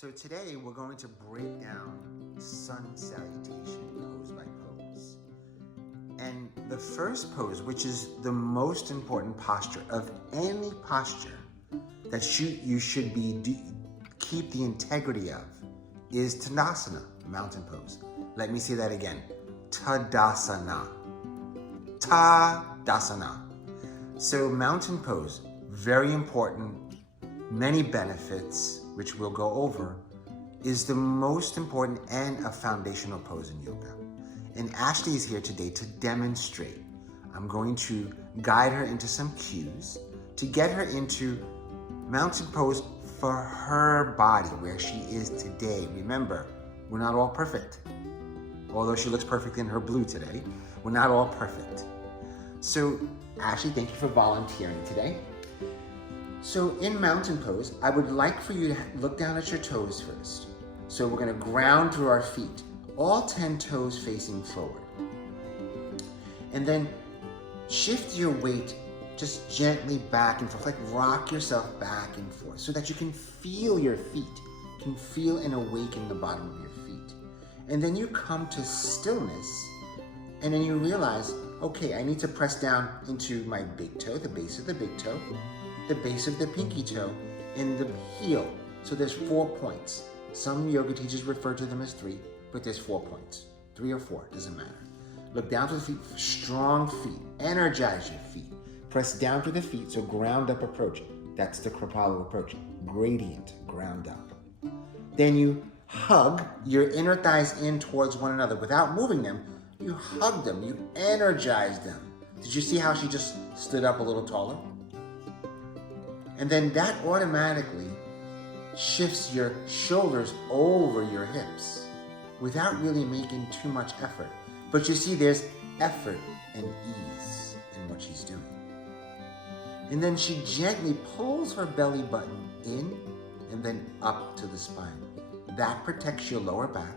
So today we're going to break down sun salutation pose by pose. And the first pose, which is the most important posture of any posture that you should keep the integrity of, is Tadasana, mountain pose. Let me say that again. Tadasana. Tadasana. So mountain pose, very important, many benefits, which we'll go over, is the most important and a foundational pose in yoga. And Ashley is here today to demonstrate. I'm going to guide her into some cues to get her into mountain pose for her body, where she is today. Remember, we're not all perfect. Although she looks perfect in her blue today, we're not all perfect. So, Ashley, thank you for volunteering today. So in mountain pose, I would like for you to look down at your toes first. So we're going to ground through our feet, all 10 toes facing forward. And then shift your weight just gently back and forth, like rock yourself back and forth so that you can feel your feet, can feel and awaken the bottom of your feet. And then you come to stillness, and then you realize, okay, I need to press down into my big toe, the base of the big toe, the base of the pinky toe, and the heel. So there's 4 points. Some yoga teachers refer to them as 3, but there's 4 points. 3 or 4, doesn't matter. Look down to the feet, strong feet. Energize your feet. Press down to the feet, so ground up approach. That's the Kripalu approach. Gradient, ground up. Then you hug your inner thighs in towards one another without moving them. You hug them, you energize them. Did you see how she just stood up a little taller? And then that automatically shifts your shoulders over your hips without really making too much effort. But you see there's effort and ease in what she's doing. And then she gently pulls her belly button in and then up to the spine. That protects your lower back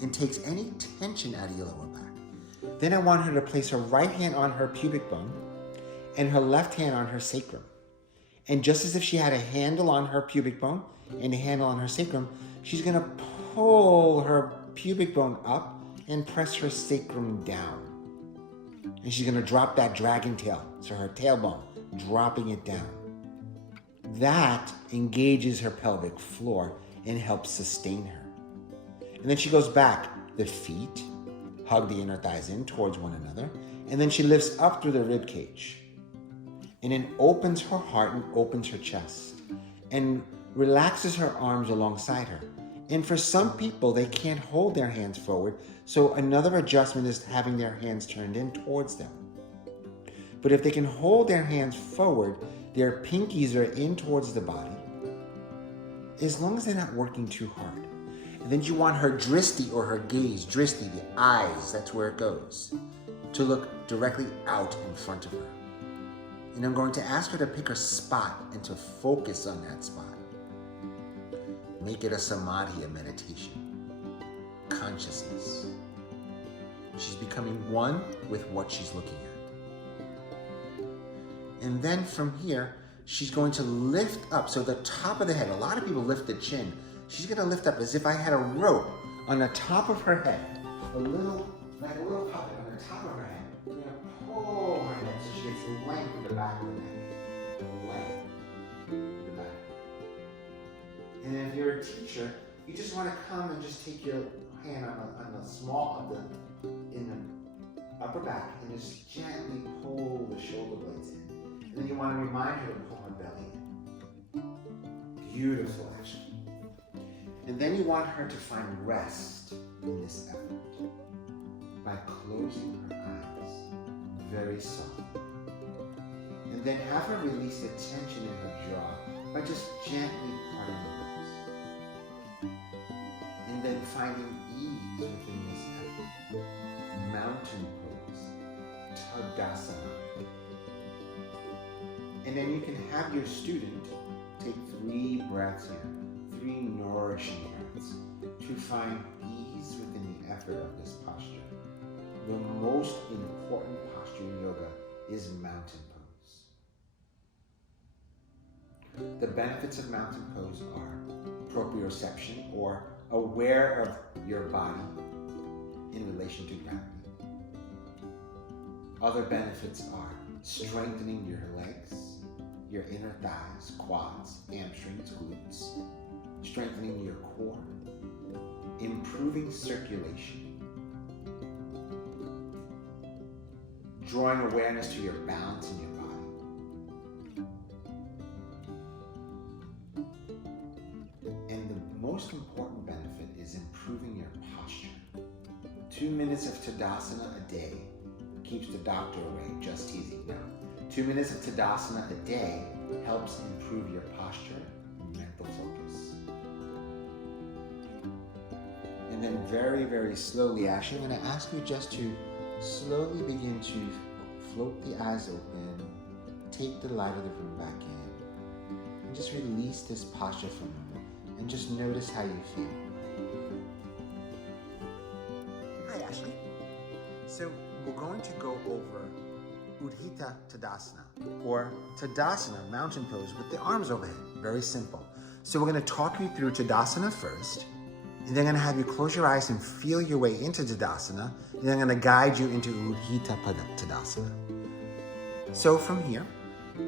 and takes any tension out of your lower back. Then I want her to place her right hand on her pubic bone and her left hand on her sacrum. And just as if she had a handle on her pubic bone and a handle on her sacrum, she's going to pull her pubic bone up and press her sacrum down. And she's going to drop that dragon tail, so her tailbone, dropping it down. That engages her pelvic floor and helps sustain her. And then she goes back. The feet hug the inner thighs in towards one another. And then she lifts up through the rib cage. And then opens her heart and opens her chest. And relaxes her arms alongside her. And for some people, they can't hold their hands forward. So another adjustment is having their hands turned in towards them. But if they can hold their hands forward, their pinkies are in towards the body, as long as they're not working too hard. And then you want her dristi or her gaze, dristi, the eyes, that's where it goes, to look directly out in front of her. And I'm going to ask her to pick a spot and to focus on that spot. Make it a samadhi, a meditation, consciousness. She's becoming one with what she's looking at. And then from here, she's going to lift up. So the top of the head, a lot of people lift the chin. She's going to lift up as if I had a rope on the top of her head. Like a little puppet on the top of her head. We're going to pull her head so she gets length in the back of the neck. Length in the back. And if you're a teacher, you just want to come and just take your hand on the small of in the upper back and just gently pull the shoulder blades in. And then you want to remind her to pull her belly in. Beautiful action. And then you want her to find rest in this effort by closing her eyes very softly. And then have her release the tension in her jaw by just gently parting the lips. And then finding ease within this effort. Mountain pose, Tadasana. And then you can have your student take 3 breaths here, 3 nourishing breaths, to find ease within the effort of this posture. The most important posture in yoga is mountain pose. The benefits of mountain pose are proprioception or aware of your body in relation to gravity. Other benefits are strengthening your legs, your inner thighs, quads, hamstrings, glutes, strengthening your core, improving circulation, drawing awareness to your balance in your body. And the most important benefit is improving your posture. 2 minutes of Tadasana a day keeps the doctor away, just teasing now. 2 minutes of Tadasana a day helps improve your posture and mental focus. And then very, very slowly, Ashley, I'm going to ask you just to slowly begin to float the eyes open, take the light of the room back in, and just release this posture for a moment, and just notice how you feel. Hi, Ashley. So we're going to go over Udhita Tadasana, or Tadasana, mountain pose with the arms overhead. Very simple. So we're going to talk you through Tadasana first, and then I'm going to have you close your eyes and feel your way into Tadasana, and then I'm going to guide you into Udhita Tadasana. So from here,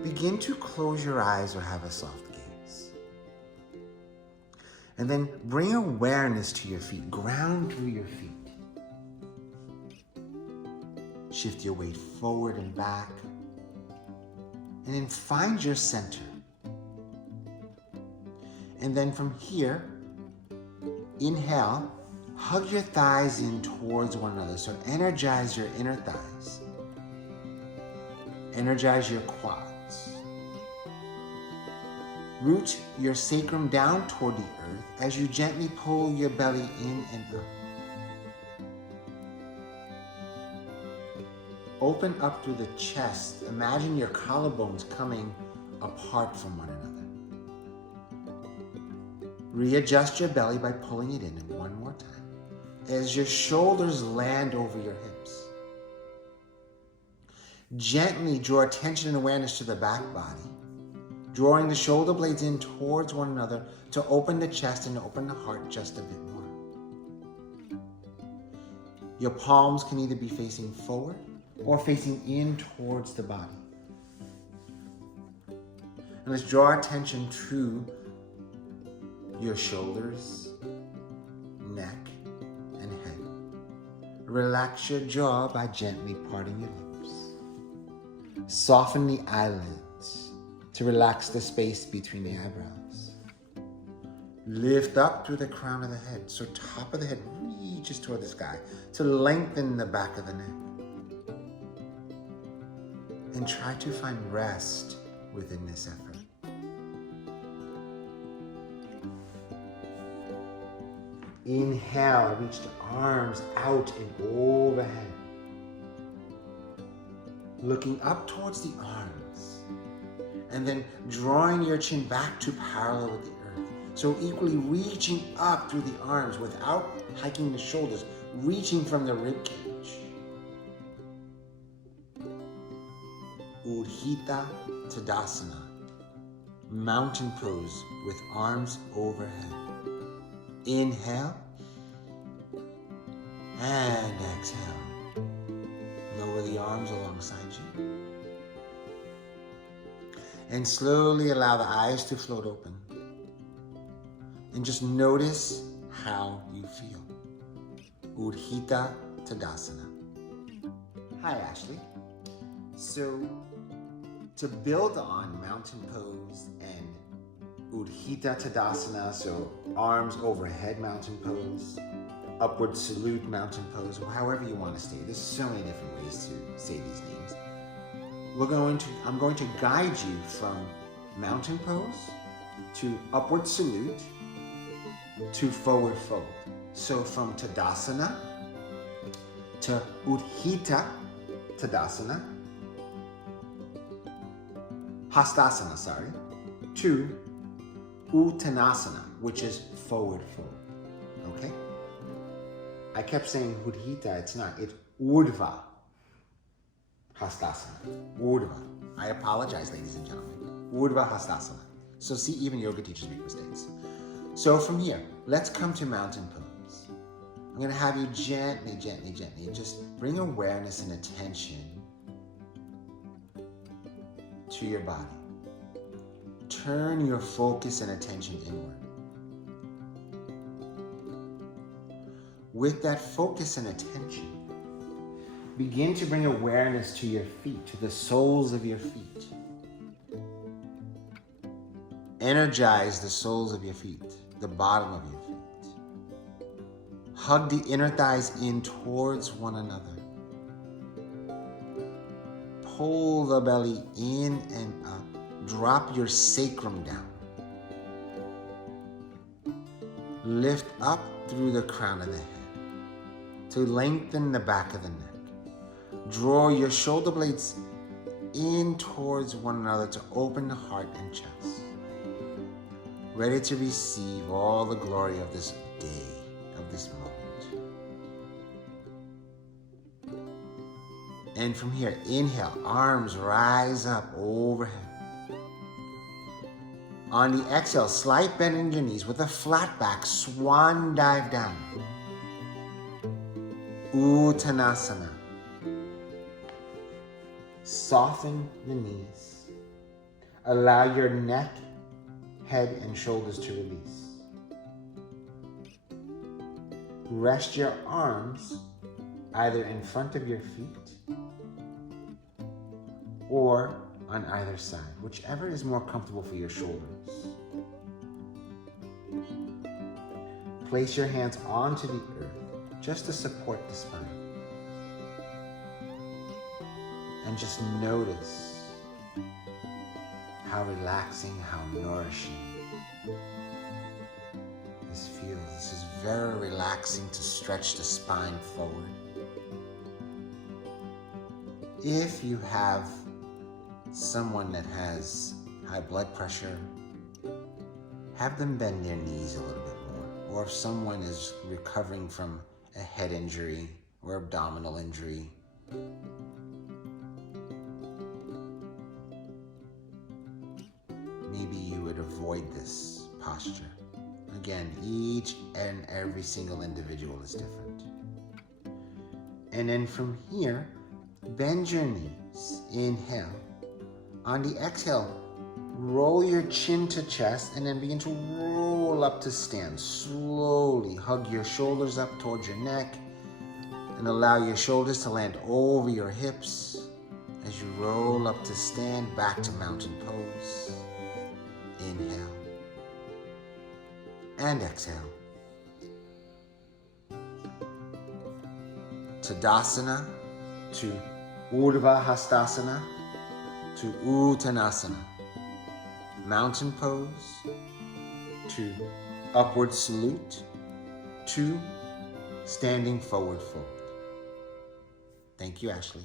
begin to close your eyes or have a soft gaze. And then bring awareness to your feet. Ground through your feet. Shift your weight forward and back. And then find your center. And then from here, inhale, hug your thighs in towards one another. So energize your inner thighs. Energize your quads. Root your sacrum down toward the earth as you gently pull your belly in and up. Open up through the chest. Imagine your collarbones coming apart from one another. Readjust your belly by pulling it in one more time as your shoulders land over your hips. Gently draw attention and awareness to the back body, drawing the shoulder blades in towards one another to open the chest and open the heart just a bit more. Your palms can either be facing forward or facing in towards the body. And let's draw attention to your shoulders, neck, and head. Relax your jaw by gently parting your lips. Soften the eyelids to relax the space between the eyebrows. Lift up through the crown of the head, so top of the head reaches toward the sky to lengthen the back of the neck. And try to find rest within this effort. Inhale, reach the arms out and overhead. Looking up towards the arms. And then drawing your chin back to parallel with the earth. So equally reaching up through the arms without hiking the shoulders, reaching from the rib cage. Udhita Tadasana, mountain pose with arms overhead. Inhale and exhale. Lower the arms alongside you. And slowly allow the eyes to float open. And just notice how you feel. Udhita Tadasana. Hi, Ashley. So, to build on mountain pose and Udhita Tadasana, so arms overhead mountain pose, upward salute mountain pose, or however you want to say. There's so many different ways to say these names. I'm going to guide you from mountain pose to upward salute to forward fold. So from Tadasana to Udhita Tadasana, Hastasana, to Uttanasana, which is forward fold. Okay? I kept saying Udhita, it's not, it's Urdhva Hastasana. Urdhva. I apologize, ladies and gentlemen. Urdhva Hastasana. So see, even yoga teachers make mistakes. So from here, let's come to mountain pose. I'm going to have you gently just bring awareness and attention to your body. Turn your focus and attention inward. With that focus and attention, begin to bring awareness to your feet, to the soles of your feet. Energize the soles of your feet, the bottom of your feet. Hug the inner thighs in towards one another. Pull the belly in and up. Drop your sacrum down. Lift up through the crown of the head to lengthen the back of the neck. Draw your shoulder blades in towards one another to open the heart and chest. Ready to receive all the glory of this day, of this moment. And from here, inhale, arms rise up overhead. On the exhale, slight bend in your knees with a flat back, swan dive down. Uttanasana. Soften the knees. Allow your neck, head, and shoulders to release. Rest your arms either in front of your feet or on either side, whichever is more comfortable for your shoulders. Place your hands onto the earth just to support the spine. And just notice how relaxing, how nourishing this feels. This is very relaxing to stretch the spine forward. If you have someone that has high blood pressure, have them bend their knees a little bit more. Or if someone is recovering from a head injury or abdominal injury, maybe you would avoid this posture. Again, each and every single individual is different. And then from here, bend your knees. Inhale. On the exhale, roll your chin to chest and then begin to roll up to stand. Slowly hug your shoulders up towards your neck and allow your shoulders to land over your hips as you roll up to stand, back to mountain pose. Inhale and exhale. Tadasana to Urdhva Hastasana to Uttanasana. Mountain pose to upward salute to standing forward fold. Thank you, Ashley.